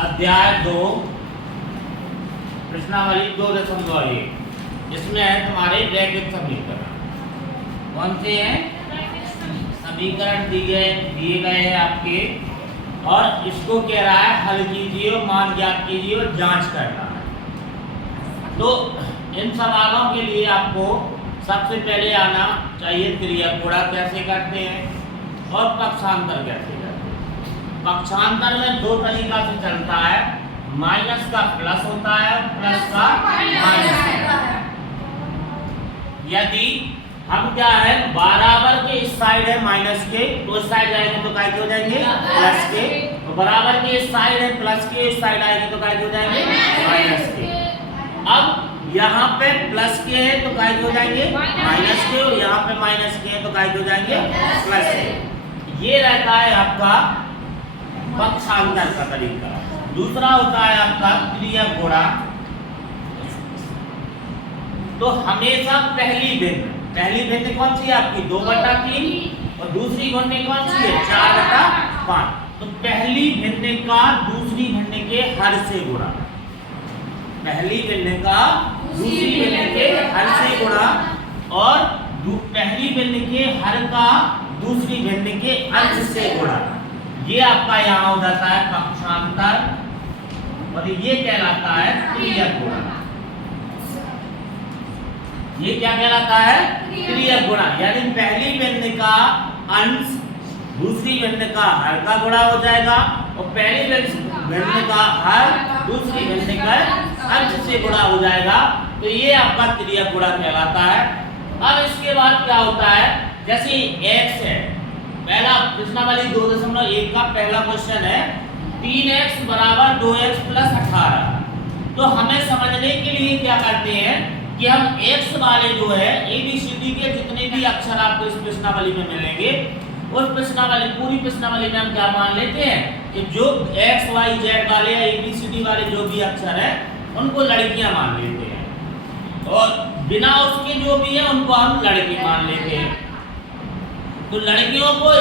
अध्याय 2 प्रश्नावली 2.1 इसमें है तुम्हारे रैखिक समीकरण। कौन से हैं? समीकरण दिए गए हैं आपके, और इसको कह रहा है हल कीजिए और मान ज्ञात कीजिए और जांच करना है। तो इन सवालों के लिए आपको सबसे पहले आना चाहिए त्रियक गुणा कैसे करते हैं और पक्षांतर कैसे करते हैं। पक्षांतर में दो तरीका से चलता है, माइनस का प्लस होता है, प्लस का माइनस होता है। यदि हम क्या है बराबर के इस साइड है माइनस के, तो इस साइड जाएंगे तो काय के हो जाएंगे प्लस के, तो बराबर के इस साइड है प्लस के, इस साइड आएंगे तो काय के हो जाएंगे माइनस के। अब यहाँ पे प्लस के है तो काय के हो जाएंगे माइनस के, और यहाँ पे माइनस के है तो काय के हो जाएंगे प्लस के। ये रहता है आपका पक्षांतर का तरीका। दूसरा होता है आपका त्रियक गुणा। तो हमेशा पहली भिन्न कौन सी है आपकी 2/3 और दूसरी भिन्न कौन सी है 4/5। तो पहली भिन्न का दूसरी भिन्न के हर से गुणा, पहली भिन्न का दूसरी भिन्न के हर से गुणा, और पहली भिन्न के हर का दूसरी भिन्न के अंश से गुणा। ये आपका यहाँ हो जाता है पक्षांतर, और ये कहलाता है त्रियक गुणा। ये क्या कहलाता है त्रियक गुणा, यानी पहली भिन्न का अंश दूसरी भिन्न का हर का गुणा हो जाएगा, और पहली भिन्न का हर दूसरी भिन्न का अंश से गुणा हो जाएगा। तो ये आपका त्रियक गुणा कहलाता है। अब इसके बाद क्या होता है, जैसे x है, पहला प्रश्नावली 2.1 का पहला क्वेश्चन है 3x बराबर 2x प्लस 18। तो हमें समझने के लिए क्या करते हैं कि हम x वाले जो है ABCD के जितने भी अक्षर आपको इस प्रश्नावली में मिलेंगे, उस प्रश्नावली पूरी प्रश्नावली में हम क्या मान लेते हैं कि जो x y z वाले या ABCD वाले जो भी अक्षर है उनको लड़कियां मान लेते हैं, और बिना उसके जो भी है उनको हम लड़के मान लेते हैं। तो लड़कियों को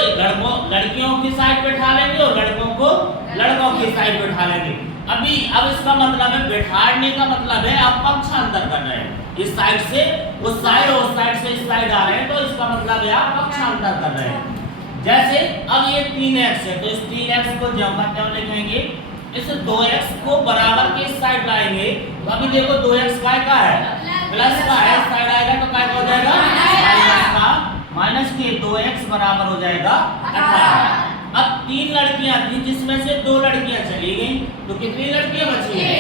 लड़कियों की साइड पे बैठा लेंगे और लड़कों को लड़कों की साइड पे बैठा लेंगे। अब इसका मतलब है बैठाने का मतलब है आप पक्षांतर कर रहे हैं, इस साइड से उस साइड और उस साइड से इस साइड आ रहे हैं, तो इसका मतलब है आप पक्षांतर कर रहे हैं। जैसे अब ये 3x है, तो इस 3x को ज्यों का त्यों लिखेंगे, इस 2x को बराबर के इस साइड लाएंगे, तो अभी देखो 2x का है प्लस का है, इस साइड आएगा तो क्या हो जाएगा माइनस का, माइनस के 2x बराबर हो जाएगा 18। अब 3 लड़कियां थी जिसमें से 2 लड़कियां चली गई, तो कितनी लड़कियां बची हैं?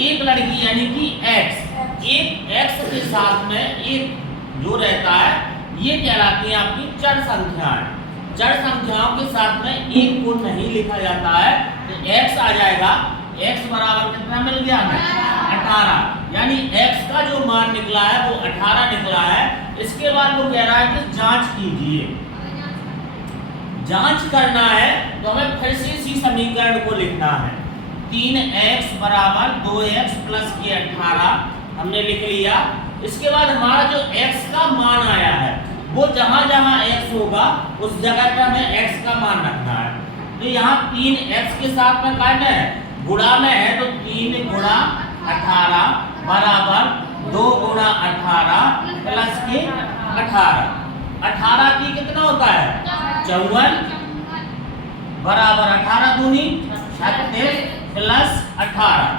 एक लड़की यानी कि x। एक x के साथ में एक जो रहता है ये कहलाती है आपकी चर संख्याएं। चर संख्याओं के साथ में एक को नहीं लिखा जाता है, तो x आ जाएगा, x बराबर कितना मिल गया हमें 18, यानी x का जो मान निकला है वो 18 निकला है। इसके बाद वो कह रहा है कि जांच कीजिए। जांच करना है तो हमें फिर से इसी समीकरण को लिखना है, 3x बराबर 2x प्लस के 18 हमने लिख लिया। इसके बाद हमारा जो x का मान आया है वो जहां जहां x होगा उस जगह पर हमें x का मान रखना है। तो यहाँ 3x के साथ में क्या है गुणा में है, तो 3 गुणा 18 बराबर 2 गुणा 18 प्लस के 18। 18 की कितना होता है 54 बराबर 18 दूनी 36 प्लस 18।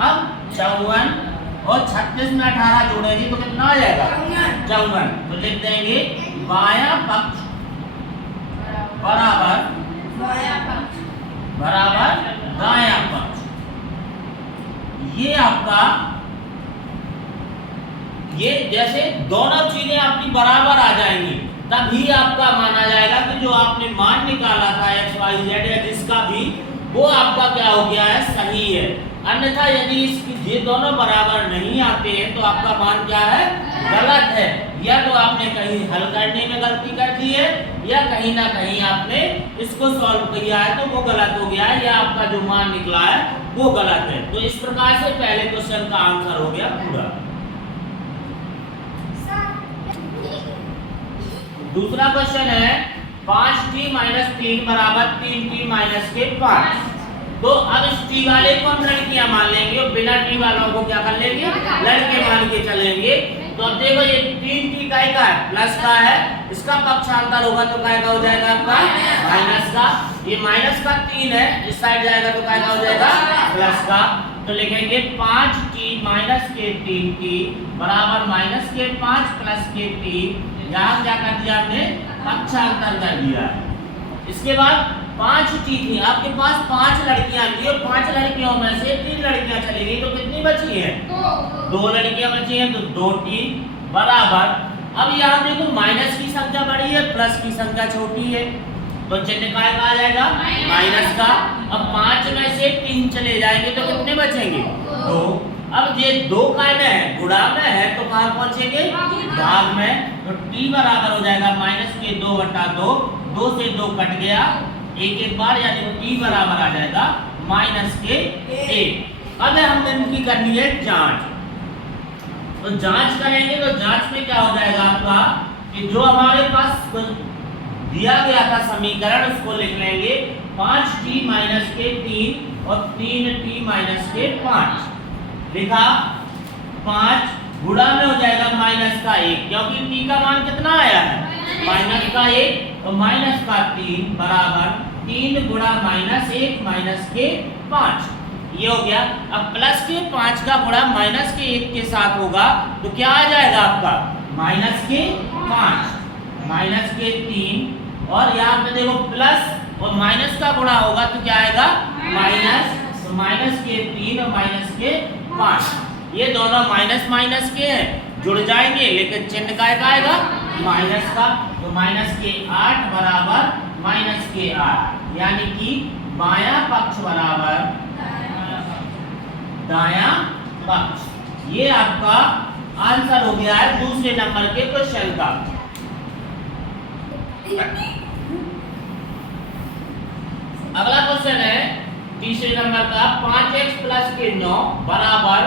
अब 54 और 36 में 18 जोड़ेंगे तो कितना आ जाएगा 54। तो लिख देंगे बायां पक्ष बराबर दायां पक्ष। ये आपका ये जैसे दोनों चीजें आपकी बराबर आ जाएंगी तभी आपका माना जाएगा कि जो आपने मान निकाला था x y z या जिसका भी, वो आपका क्या हो गया है सही है। अन्यथा यदि ये दोनों बराबर नहीं आते हैं तो आपका मान क्या है गलत है, या तो आपने कहीं हल करने में गलती कर दी है या कहीं ना कहीं आपने इसको सॉल्व किया है तो वो गलत हो गया है, या आपका जो मान निकला है वो गलत है। तो इस प्रकार से पहले क्वेश्चन का आंसर हो गया पूरा। दूसरा क्वेश्चन है 5t - 3 बराबर 3t - 5। तो अब इस टी वाले को हम लड़कियां मान लेंगे और बिना टी वालों को क्या कर लेंगे, लड़के मान के चलेंगे। तो अब देखो ये 3t का है, प्लस का है, इसका पक्षांतर होगा तो काय का हो जाएगा आपका माइनस का। ये माइनस का 3 है, इस साइड जाएगा तो काय का हो जाएगा प्लस का। तो लिखेंगे 5t माइनस के 3t बराबर माइनस के 5 प्लस के 3। यहाँ क्या कर दिया आपने, पक्षांतर कर दिया। इसके बाद 5t थी, आपके पास 5 लड़कियां थी और 5 लड़कियों में से 3 लड़कियां चली गई, तो कितनी बची हैं, 2 लड़कियां बची हैं। तो 2t बराबर, अब यहाँ देखो माइनस की संख्या बड़ी है, प्लस की संख्या छोटी है, तो चिन्ह काय का आ जाएगा माइनस का। अब 5 में से 3 चले जाएंगे तो कितने बचेंगे, 2। अब ये 2 काय में है, गुणा में है, तो कहाँ पहुंचेंगे, भाग में। तो t बराबर हो जाएगा माइनस के 2/2, 2 से 2 कट गया, एक बार, यानी t बराबर आ जाएगा माइनस के 1। अब हमने इनकी करनी है जांच। तो जांच करेंगे तो जांच में क्या हो जाएगा आपका, कि जो हमारे पास दिया गया था समीकरण उसको लिख लेंगे 5t माइनस के 3 और 3t माइनस के 5। लिखा 5 गुणा में हो जाएगा माइनस का 1, क्योंकि t का मान कितना आया है माइनस का 1, तो माइनस का 3 बराबर 3 गुणा माइनस 1 माइनस के 5। ये हो गया। अब प्लस के 5 का गुणा माइनस के 1 के साथ होगा तो क्या आ जाएगा आपका माइनस के 5 माइनस के 3, और यहाँ पे देखो प्लस और माइनस का गुणा होगा तो क्या आएगा माइनस, तो माइनस के 3 और माइनस के 5, ये दोनों माइनस माइनस के हैं, जुड़ जाएंगे, लेकिन चिन्ह काय का आएगा माइनस का। तो माइनस के 8 बराबर माइनस के 8, यानी कि बायां पक्ष बराबर दायां पक्ष। ये आपका आंसर हो गया है दूसरे नंबर के क्वेश्चन का। अगला क्वेश्चन है तीसरे नंबर का, 5x प्लस के 9 बराबर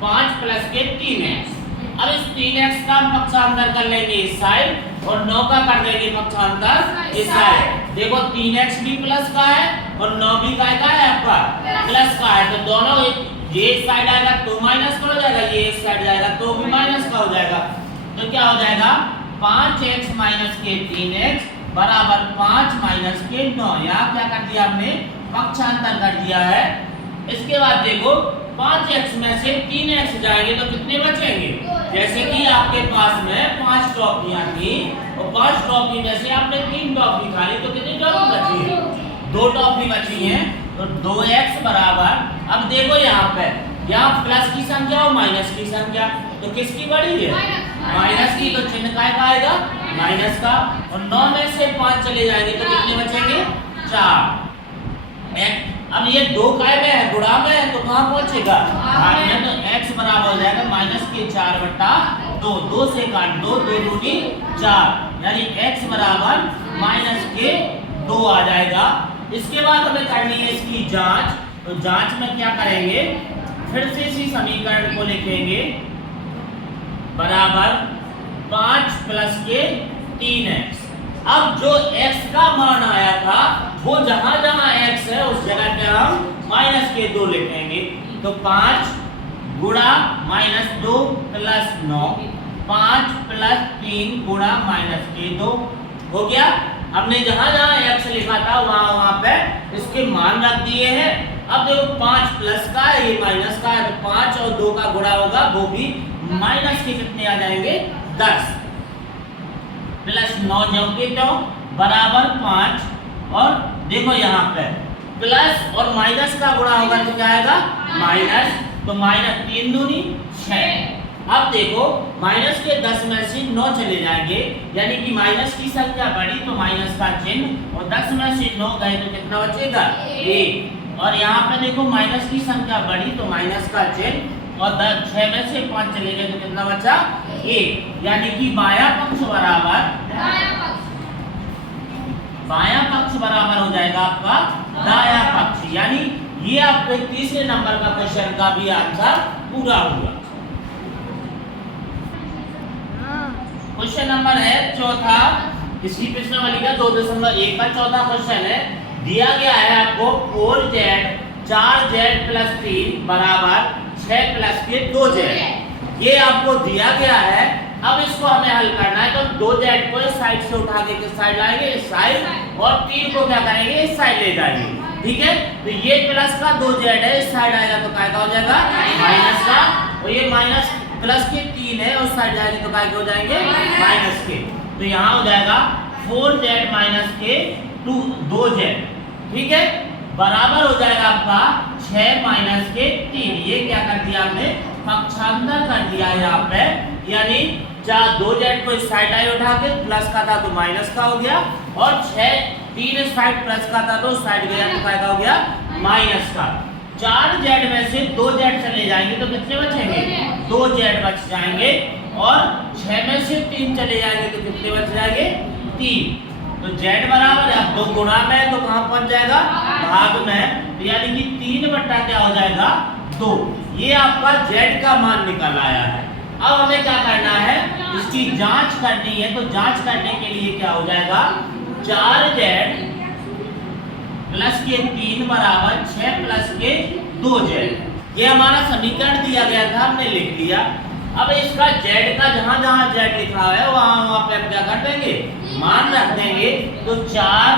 5 प्लस के 3x। अब इस 3x का पक्षांतर कर लेंगे इस साइड और 9 का कर देंगे पक्षांतर इस साइड। देखो 3x भी प्लस का है और 9 भी का है आपका प्लस का है, तो दोनों ये इस साइड आएगा तो माइनस का हो जाएगा, ये इस साइड जाएगा तो भी माइनस का हो जाएगा। तो क्या हो जाएगा 5x माइनस के 3x बराबर 5 माइनस के 9। यहाँ क्या कर दिया हमने, पक्षांतर कर दिया है। इसके बाद देखो 5x में से 3x जाएंगे तो कितने बचेंगे, जैसे कि आपके पास में 5 टॉफियां थी और 5 टॉफी में से आपने 3 टॉफी खा ली, तो कितनी टॉफी बची है, 2 टॉफी बची है। तो 2x बराबर, अब देखो यहाँ पे, यहाँ प्लस की संख्या और माइनस की संख्या, तो किसकी बड़ी है माइनस की, तो चिन्ह काय का आएगा माइनस का। और 9 में से 5 चले जाएंगे तो कितने बचेंगे 4। अब ये 2 काय में है, गुणा में है, तो कहाँ पहुंचेगा भाग में। तो x बराबर हो जाएगा माइनस के 4/2, 2 से काट दो, 2 दूनी 4, यानी x बराबर माइनस के 2 आ जाएगा। इसके बाद हमें करनी है इसकी जांच। तो जांच में क्या करेंगे, फिर से इसी समीकरण को लिखेंगे बराबर 5 प्लस के 3x। अब जो x का मान आया था वो जहां जहां x है उस जगह पे हम माइनस के 2 लिखेंगे। तो 5 गुणा माइनस 2 प्लस 9, 5 प्लस 3 गुणा माइनस के 2 हो गया। हमने जहां जहां x लिखा था वहां पे इसके मान रख दिए हैं। अब देखो 5 प्लस का है, ये माइनस का है, तो 5 और 2 का गुणा होगा, वो भी माइनस के कितने आ जाएंगे 10, प्लस 9 जो के तो बराबर 5। और देखो यहाँ पे प्लस और माइनस का गुणा होगा तो क्या आएगा माइनस, तो माइनस 3 दूनी 6। अब देखो माइनस के 10 में से 9 चले जाएंगे, यानी कि माइनस की संख्या बढ़ी तो माइनस का चिन्ह, और 10 में से 9 गए तो कितना बचेगा 1। और यहाँ पे देखो माइनस की संख्या बढ़ी तो माइनस का चिन्ह, और 6 में से 5 चले गए तो कितना बचा 1, यानी कि बायां पक्ष बराबर हो जाएगा आपका दायां पक्ष। यानी ये आपके तीसरे नंबर का क्वेश्चन का भी आंसर पूरा हुआ। क्वेश्चन नंबर है चौथा, इसकी प्रश्नावली का 2.1 का चौथा क्वेश्चन है। दिया गया है आपको 4z 4z प्लस 3 बराबर 6 प्लस के 2z। ये आपको दिया गया है। अब इसको हमें हल करना है, तो 2z को इस साइड से उठा के किस साइड लाएंगे, इस साइड, और 3 को क्या करेंगे, इस साइड ले जाएंगे। ठीक है, तो ये प्लस का 2z है, इस साइड आएगा तो काय का हो जाएगा, माइनस का, और ये माइनस प्लस के 3 है, उस साइड जाएंगे तो काय के हो जाएंगे, माइनस के। तो यहाँ हो जाएगा 4z माइनस के 2z। ठीक है, बराबर हो जाएगा आपका 6 माइनस के 3। ये क्या कर दिया हमने, पक्षांतर कर दिया यहाँ पे, यानी 2z को इस साइड लाए उठा के, प्लस का था तो माइनस का हो गया, और 3 इस साइड प्लस का था तो उस साइड गया तो काय का हो गया, माइनस का। 4z में से 2z चले जाएंगे तो कितने बचेंगे, 2z बच जाएंगे, और 6 में से 3 चले जाएंगे तो कितने बच जाएंगे, 3। तो z बराबर है, अब 2 गुणा में तो कहां पहुंच जाएगा, भाग में, तो यानी कि 3 बट्टा क्या हो जाएगा, 2। ये आपका z का मान निकल आया है। अब हमें क्या करना है, इसकी जांच करनी है। तो जांच करने के लिए क्या हो जाएगा, 4z प्लस के 3 बराबर 6 प्लस के 2z। ये हमारा समीकरण दिया गया था, हमने लिख लिया। अब इसका z का जहां जहां z लिखा है वहां पे हम क्या कर देंगे, मान रख देंगे। तो 4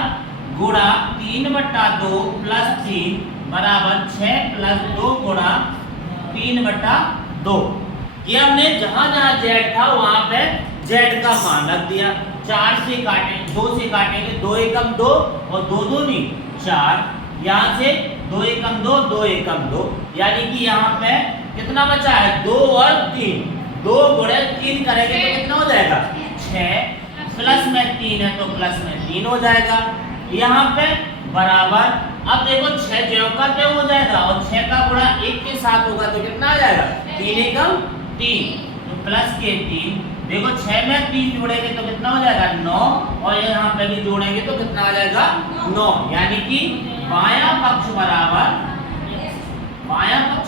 गुणा 3 बट्टा 2 प्लस 3 बराबर 6 प्लस 2 गुणा 3 बट्टा 2। ये हमने जहां जहां z था वहां पे z का मान रख दिया। 4 से काटें, 2 से काटेंगे, 2 एकम 2 और 2 दूनी 4। यहाँ से 2 एकम 2, 2 एकम 2, यानी कि यहाँ पे कितना बचा है, 2 और 3। 2 गुणे 3 करेंगे तो कितना हो जाएगा, 6, प्लस में 3 है तो प्लस में 3 हो जाएगा। यहाँ पे बराबर, अब देखो 6 ज्यों का त्यों हो जाएगा, और 6 का गुणा 1 के साथ होगा तो कितना आ जाएगा, 3 एकम 3, तो प्लस के 3। देखो 6 में 3 जोड़ेंगे तो कितना हो जाएगा, 9, और यहाँ पे भी जोड़ेंगे तो कितना आ जाएगा, 9। यानी कि बायां पक्ष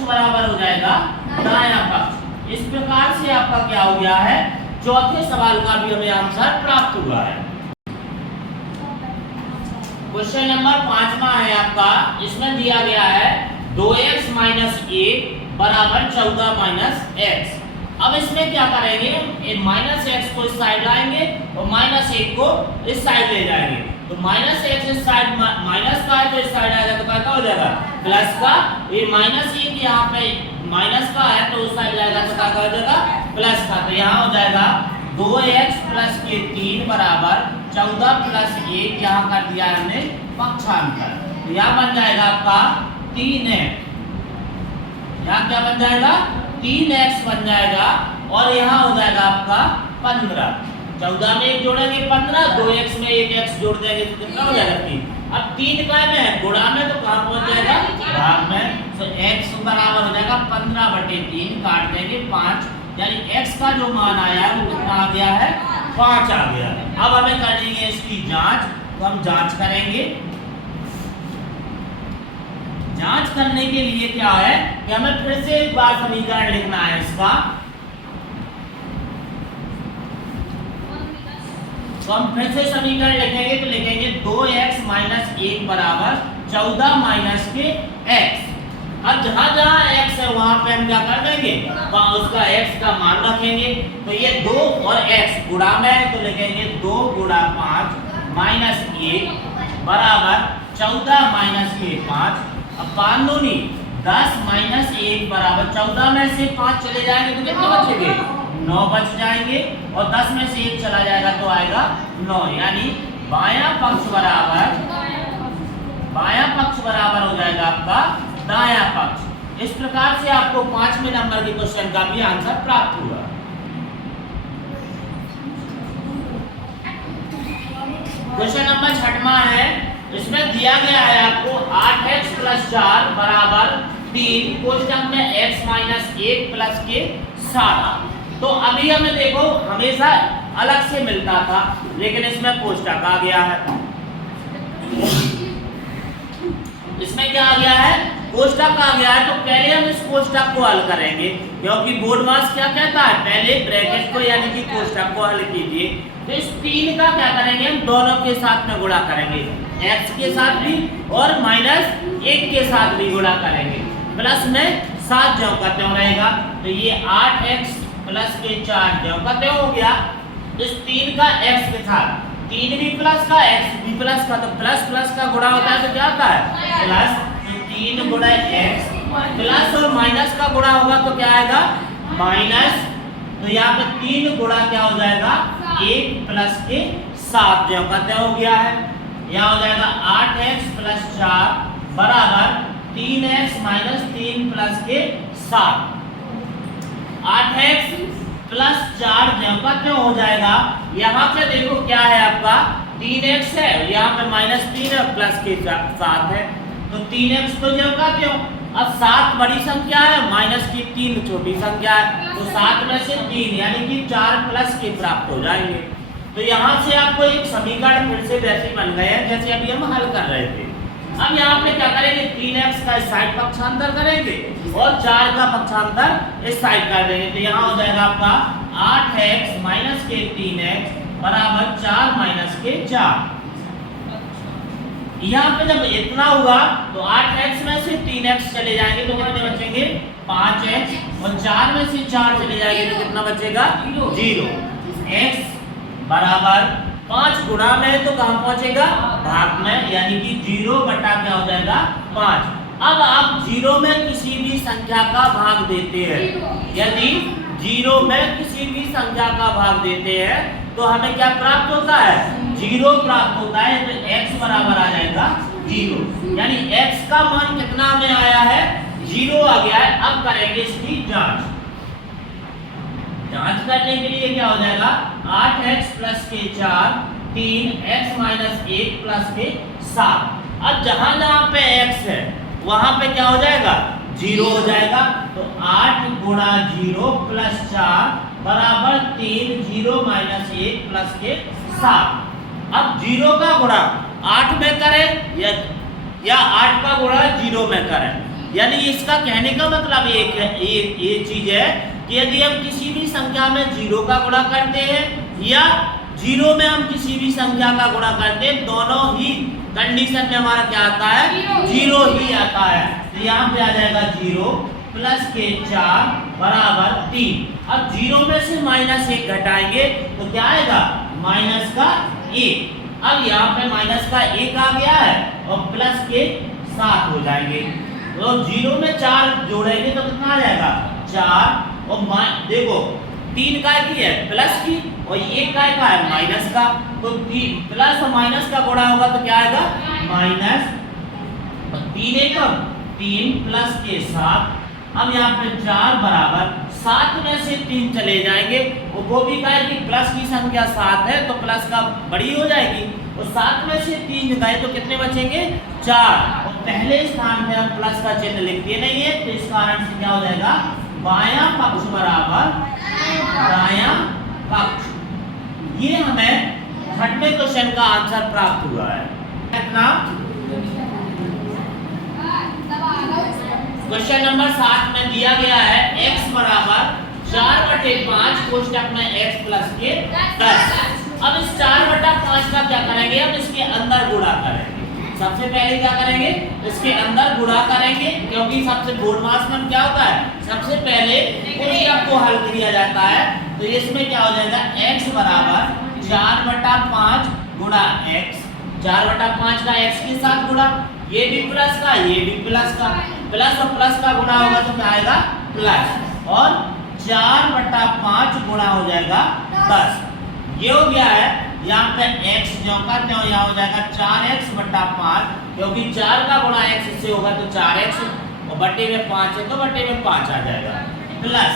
बराबर हो जाएगा दायां पक्ष। इस प्रकार से आपका क्या हो गया है, चौथे सवाल का भी हमें आंसर प्राप्त हुआ है। क्वेश्चन नंबर 5वां है आपका। इसमें दिया गया है 2x माइनस 1 बराबर 14 माइनस x। अब इसमें क्या करेंगे, माइनस x को इस साइड लाएंगे और माइनस 1 को इस साइड ले जाएंगे। तो माइनस x इस साइड माइनस का है तो इस साइड आएगा तो क्या हो जाएगा, प्लस का। ये माइनस 1 यहाँ पे माइनस का है तो उस साइड जाएगा तो क्या हो जाएगा, प्लस का। तो यहाँ हो जाएगा 2x प्लस के 3 बराबर 14 प्लस 1। यहाँ कर दिया हमने पक्षांतर, तो यहाँ बन जाएगा आपका 3x। यहाँ क्या बन जाएगा, 3x बन जाएगा, और यहाँ हो जाएगा आपका 15। 14 में 1 जोड़ेंगे 15, 2x में 1x जोड़ देंगे तो कितना हो जाएगा, 3। अब 3 का में है, गुणा में, तो कहाँ पहुंच जाएगा, भाग में। तो x बराबर हो जाएगा 15/3, काट देंगे 5, यानी x का जो मान आया है वो कितना आ गया है, 5 आ गया। अब हमें करनी है इसकी जांच, तो हम जांच करेंगे। जांच करने के लिए क्या है कि हमें फिर से एक बार समीकरण लिखना है इसका। तो हम फिर से समीकरण लिखेंगे, तो लिखेंगे 2x माइनस 1 बराबर 14 माइनस के x। अब जहां जहां x है वहां पे हम क्या कर देंगे, उसका x का मान रखेंगे। तो ये 2 और x गुणा में है तो लिखेंगे 2 गुणा 5 माइनस 1 बराबर 14 माइनस के 5। अब 5 दूनी 10 माइनस 1 बराबर 14 में से 5 चले जाएंगे तो कितने बचेंगे, 9 बच जाएंगे, और 10 में से 1 चला जाएगा तो आएगा 9। यानी बायां पक्ष बराबर हो जाएगा आपका दायां पक्ष। इस प्रकार से आपको 5वें नंबर के क्वेश्चन का भी आंसर प्राप्त हुआ। क्वेश्चन नंबर 6वां है। इसमें दिया गया है आपको 8x प्लस 4 बराबर 3 कोष्टक में x माइनस 1 प्लस के 7। तो अभी हमें देखो हमेशा अलग से मिलता था, लेकिन इसमें कोष्टक आ गया है। इसमें क्या आ गया है, कोष्टक आ गया है। तो पहले हम इस कोष्टक को हल करेंगे, क्योंकि बोर्ड मास क्या कहता है, पहले ब्रैकेट को यानी कि कोष्टक को हल कीजिए। तो इस 3 का क्या करेंगे, हम दोनों के साथ में गुणा करेंगे, x के साथ भी और माइनस 1 के साथ भी गुणा करेंगे, प्लस में 7 ज्यों का त्यों रहेगा। तो ये 8x प्लस के 4 ज्यों का त्यों हो गया। इस 3 का x के साथ 3 भी प्लस का x भी प्लस का, तो प्लस प्लस का गुणा होता है तो क्या होता है प्लस। तो 3 गुणा x प्लस और माइनस का गुणा होगा तो क्या आएगा माइनस। तो यहाँ पे 3 गुणा क्या हो जाएगा 1 प्लस के 7 ज्यों का त्यों हो गया है। यहाँ हो जाएगा 8x प्लस 4 बराबर 3x माइनस 3 प्लस के 7। 8x प्लस 4 ज्यों का त्यों हो जाएगा। यहाँ पे देखो क्या है आपका 3x है, यहाँ पे माइनस 3 है प्लस के 7 है, तो 3x तो ज्यों का त्यों। अब 7 बड़ी संख्या है, माइनस की 3 छोटी संख्या है, तो 7 में से 3 यानी कि 4 प्लस के प्राप्त हो जाएंगे। तो यहाँ से आपको एक समीकरण फिर से वैसे बन गए हैं जैसे अभी हम हल कर रहे थे। अब यहाँ पे क्या करेंगे 3x का इस साइड पक्षांतर करेंगे और 4 का पक्षांतर इस साइड कर देंगे। तो यहाँ हो जाएगा आपका 8x माइनस के 3x बराबर 4 माइनस के 4। यहाँ पे जब इतना हुआ तो 8x में से 3x चले जाएंगे तो कितने बचेंगे 5x और 4 में से 4 चले जाएंगे तो कितना बचेगा 0। x बराबर 5 गुणा में तो कहाँ पहुंचेगा भाग में, यानी कि 0 बटा क्या हो जाएगा 5। अब आप 0 में किसी भी संख्या का भाग देते हैं, यदि 0 में किसी भी संख्या का भाग देते हैं तो हमें क्या प्राप्त होता है 0 प्राप्त होता है। तो x बराबर आ जाएगा 0, यानी x का मान कितना हमें आया है 0 आ गया है। अब करेंगे इसकी जांच करने के लिए क्या हो जाएगा 8x प्लस के 4 3x माइनस 1 प्लस के 7। अब जहां जहां पे x है वहां पे क्या हो जाएगा 0 हो जाएगा। तो 8 गुणा 0 प्लस 4 बराबर 3 0 माइनस 1 प्लस के 7। अब 0 का गुणा 8 में करें या 8 का गुणा 0 में करें, यानी इसका कहने का मतलब ये चीज है कि यदि हम किसी भी संख्या में 0 का गुणा करते हैं या 0 में हम किसी भी संख्या का गुणा करते हैं, दोनों ही कंडीशन में हमारा क्या आता है 0 ही आता है। तो यहाँ पे आ जाएगा 0 प्लस के 4 बराबर 3। अब 0 में से माइनस 1 घटाएंगे तो क्या आएगा माइनस का 1। अब यहाँ पे माइनस का 1 आ गया है और प्लस के 7 हो जाएंगे। तो 0 में 4 जोड़ेंगे तो कितना आ जाएगा 4 और देखो 3 काय की है प्लस की और 1 काय का है माइनस का, तो प्लस और माइनस का गुणा होगा तो क्या आएगा माइनस 3 एकम 3 प्लस के 7। अब यहाँ पे 4 बराबर 7 में से 3 चले जाएंगे और वो भी कहे कि प्लस की संख्या 7 है तो प्लस का बड़ी हो जाएगी, और 7 में से 3 गए तो कितने बचेंगे 4, और पहले स्थान पे हम प्लस का चिन्ह लिखते नहीं है तो इस कारण से क्या हो जाएगा बायां पक्ष बराबर दायां पक्ष। ये हमें छठवें क्वेश्चन का आंसर प्राप्त हुआ है। कितना क्वेश्चन नंबर 7 में दिया गया है x बराबर 4/5 कोष्टक में x प्लस के 10। अब इस 4/5 का क्या करेंगे, अब इसके अंदर गुणा करेंगे। सबसे पहले क्या करेंगे इसके अंदर गुणा करेंगे, क्योंकि सबसे बोर्ड मास में क्या होता है सबसे पहले कोष्टक को हल किया जाता है। तो इसमें क्या हो जाएगा x बराबर 4/5 गुणा x, 4/5 का x के साथ गुणा, ये भी प्लस का ये भी प्लस का, प्लस और प्लस का गुणा होगा तो क्या आएगा प्लस, और 4/5 गुणा हो जाएगा 10। ये हो गया है। यहाँ पे x जो का त्यों यहाँ हो जाएगा 4x/5, क्योंकि 4 का गुणा x से होगा तो 4x और बटे में 5 है तो बटे में 5 आ जाएगा, प्लस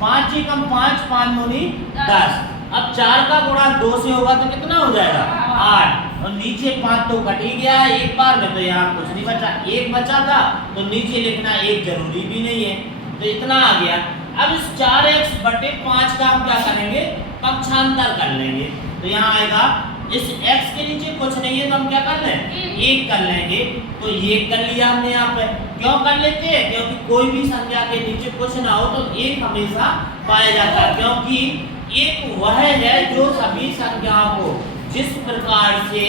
5 ही कम 5 5 दूनी 10। अब 4 का गुणा 2 से होगा तो कितना हो जाएगा 8, और नीचे 5 तो कट ही गया है एक बार में, तो यहाँ कुछ नहीं बचा, 1 बचा था तो नीचे लिखना 1 जरूरी भी नहीं है, तो इतना आ गया। अब इस 4x/5 का हम क्या करेंगे पक्षांतर कर लेंगे। तो यहाँ आएगा इस x के नीचे कुछ नहीं है तो हम क्या कर लें 1 कर लेंगे। तो ये कर लिया हमने यहाँ पे। क्यों कर लेते हैं, क्योंकि कोई भी संख्या के नीचे कुछ ना हो तो 1 हमेशा पाया जाता है, क्योंकि 1 वह है जो सभी संख्याओं को जिस प्रकार से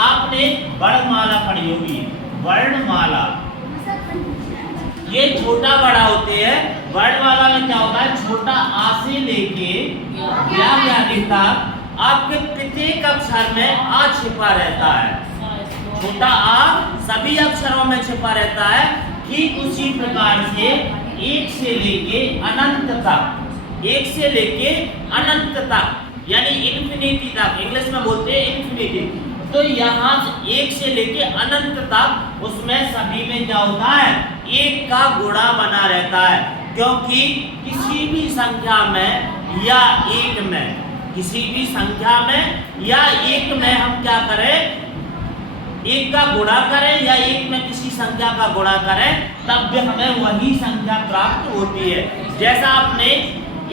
आपने वर्णमाला पढ़ी होगी वर्णमाला। ये छोटा बड़ा होते हैं। वर्णमाला में क्या होता है, छोटा आ से लेके व्यावधानिक तक आपके प्रत्येक अक्षर में आ छिपा रहता है। छोटा आ सभी अक्षरों में छिपा रहता है। ठीक उसी प्रकार से एक से लेके अनंत तक, एक से लेके अनंत तक यानी इन्फिनिटी तक, इंग्लिश में बोलते हैं इन्फिनिटी। तो यहाँ से एक से लेके अनंत तक उसमें सभी में क्या होता है, एक का गुणा बना रहता है। क्योंकि किसी भी संख्या में या एक में, किसी भी संख्या में या एक में हम क्या करें, एक का गुणा करें या एक में किसी संख्या का गुणा करें, तब भी हमें वही संख्या प्राप्त होती है। जैसा आपने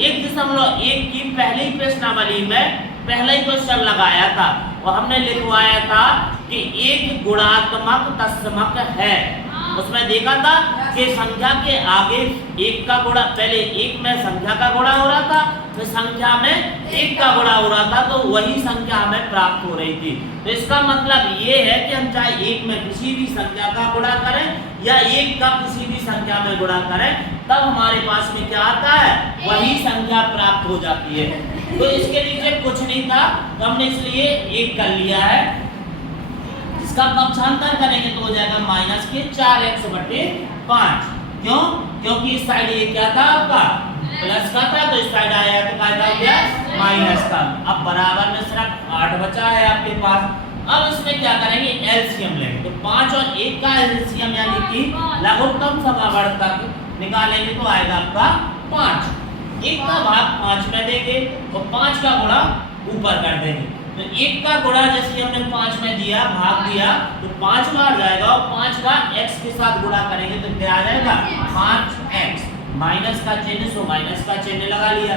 1.1 की पहली प्रश्नावली में पहला ही क्वेश्चन लगाया था, और हमने लिखवाया था कि एक गुणात्मक तत्समक है। उसमें देखा था कि संख्या के आगे एक का गुणा, पहले एक में संख्या का गुणा हो रहा था, फिर संख्या में एक का गुणा हो रहा था, तो वही संख्या हमें प्राप्त हो रही थी। तो इसका मतलब ये है कि हम चाहे एक में किसी भी संख्या का गुणा करें या एक का किसी भी संख्या में गुणा करें, तब हमारे पास में क्या आता है, वही संख्या प्राप्त हो जाती है। तो इसके नीचे कुछ नहीं था, तो हमने इसलिए एक कर लिया है। इसका पक्षांतर करेंगे तो हो जाएगा -4x/5। क्यों? क्योंकि इस साइड ये क्या था आपका, प्लस का था, तो इस साइड आया तो क्या हो गया, माइनस का। अब बराबर में सिर्फ 8 बचा है आपके पास। अब इसमें क्या करेंगे, एलसीएम लेंगे। तो 5 और 1 का एलसीएम यानी कि लघुत्तम समावर्तक निकालेंगे तो आएगा आपका 5। 1 का भाग 5 में देंगे और 5 का गुणा ऊपर कर देंगे। तो 1 का गुणा जैसे हमने 5 में दिया, भाग दिया, तो 5 बार जाएगा और 5 का x के साथ गुणा करेंगे तो क्या आ जाएगा, 5x। माइनस का चिन्ह, सो माइनस का चिन्ह लगा लिया।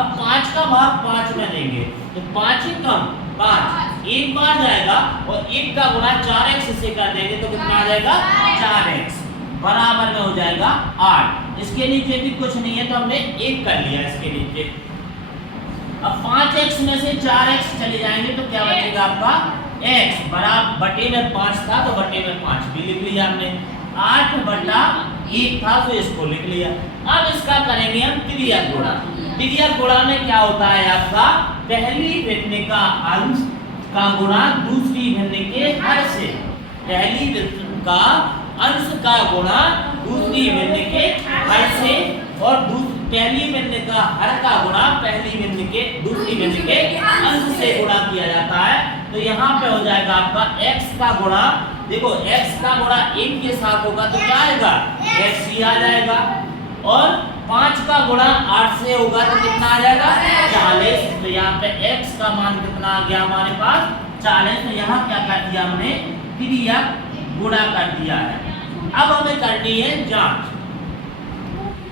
अब 5 का भाग 5 में देंगे तो 5 ही कम 5, 1 बार जाएगा और 1 का गुणा 4x से कर देंगे तो कितना आ जाएगा, 4x बराबर में हो जाएगा 8। इसके नीचे भी कुछ नहीं है तो हमने 1 कर लिया इसके नीचे। अब 5x में से 4x चले जाएंगे तो क्या बचेगा आपका, x बराबर बटे में 5 था तो बटे में 5 भी लिख लिया हमने। 8/1 था तो इसको लिख लिया। अब इसका करेंगे हम तिर्यक गुणा। तिर्यक गुणा में क्या होता है आपका, पहली भिन्न का अंश का गुणा दूसरी भिन्न के हर से। पहली भिन्न का अंश का गुणा दूसरी भिन्न के हर से, और पहली भिन्न का हर का गुणा पहली भिन्न के दूसरी भिन्न के अंश से गुणा किया जाता है। तो यहाँ पे हो जाएगा आपका x का गुणा, देखो x का गुणा 1 के साथ होगा तो क्या आएगा, x ही आ जाएगा। और 5 का गुणा 8 से होगा तो कितना आ जाएगा, 40। तो यहाँ पे x का मान कितना आ गया हमारे पास, 40। तो यहाँ क्या कर दिया हमने, तिर्यक गुणा कर दिया है। अब हमें करनी है जांच।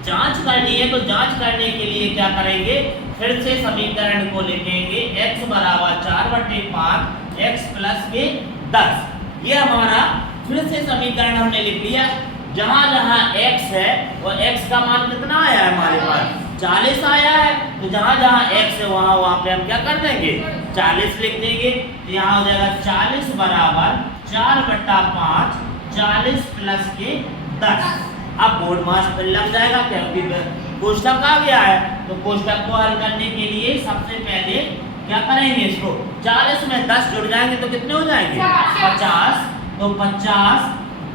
जांच करनी है तो जांच करने के लिए क्या करेंगे, फिर से समीकरण को लिखेंगे, x बराबर 4/5 x प्लस के 10। ये हमारा फिर से समीकरण हमने लिख लिया। जहां जहां x है वो x का मान कितना आया है हमारे पास, 40 आया है। तो जहां जहां x है वहां पे हम क्या कर देंगे, 40 लिख देंगे। तो यहाँ हो जाएगा 40 बराबर 4/5 40 प्लस के 10। अब बोर्ड मास पर लग जाएगा क्योंकि कोष्टक आ गया है। तो कोष्टक को हल करने के लिए सबसे पहले क्या करेंगे, इसको 40 में 10 जुड़ जाएंगे तो कितने हो जाएंगे, 50। तो 50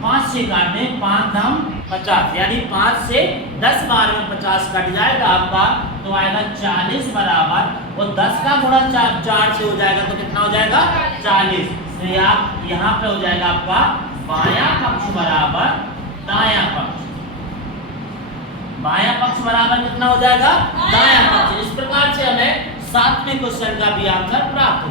5 से काट दें, 5 दाम 50, यानी 5 से 10 बार में 50 कट जाएगा आपका, तो आएगा 40 बराबर, और 10 का गुणा 4 से हो जाएगा तो कितना हो जाएगा, 40। तो यहाँ पे हो जाएगा आपका बायां पक्ष बराबर दायां पक्ष। बायां पक्ष बराबर कितना हो जाएगा, दायां पक्ष। इस प्रकार से हमें 7वें क्वेश्चन का भी आंसर प्राप्त हो।